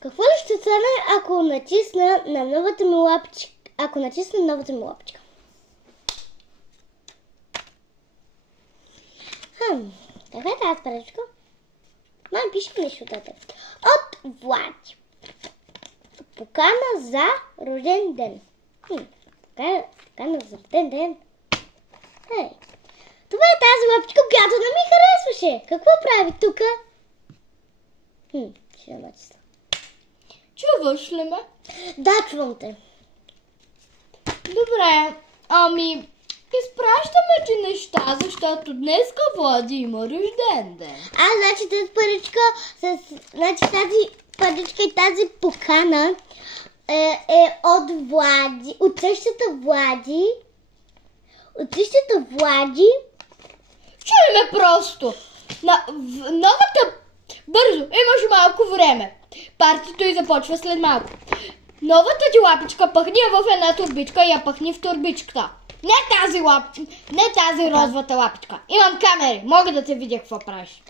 Какво ли ще стане, ако натисна на новата ми лапичка? Ако натисна новата ми лапичка. Каква е тази паричка? Мам, пише нещо отдете. От Влади. Покана за рожден ден. Покана за рожден ден. Това е тази лапичка, която не ми харесваше. Какво прави тук? Ще натисна. Чуваш ли ме? Да, чувам те. Добре, изпращаме ти неща, защото днеска Влади има рожден ден. Значи тази паричка и тази покана е от Влади, от същата Влади. Чуй ме просто. Новата... Бързо, имаш малко време. Партито и започва след малко. Новата ти лапичка пъхни я в една турбичка и я пъхни в турбичката. Не тази розовата лапичка. Имам камери, мога да те видя какво правиш.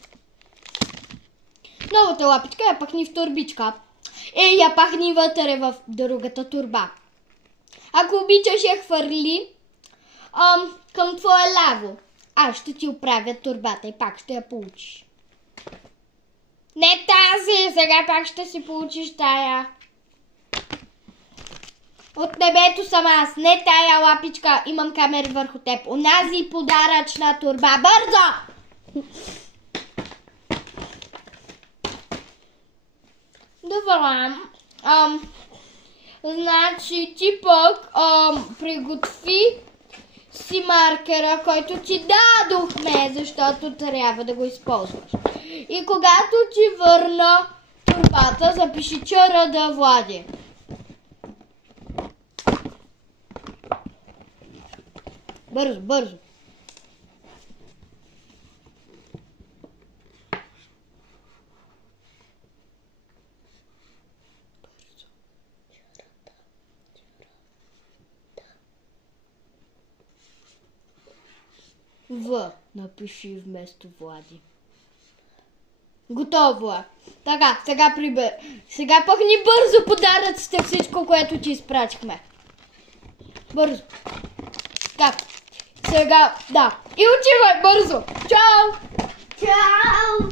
Новата лапичка я пъхни в турбичка и я пахни вътре в другата турба. Ако обичаш я хвърли към твоя ляво. Аз ще ти оправя турбата и пак ще я получиш. Не тази, сега пак ще си получиш тая. От небето съм аз, не тая лапичка, имам камери върху теб. Онази подаръчна турба, бързо! Добре, значи ти пък приготви си маркера, който ти дадохме, защото трябва да го използваш. И когато ти върна турбата, запиши ЧРД Влади. Бързо, бързо. В напиши вместо Влади. Готово е. Така, сега пъхни бързо подаръците, всичко, което ти изпратихме. Бързо. Така. Сега, да. И отивай бързо. Чао! Чао!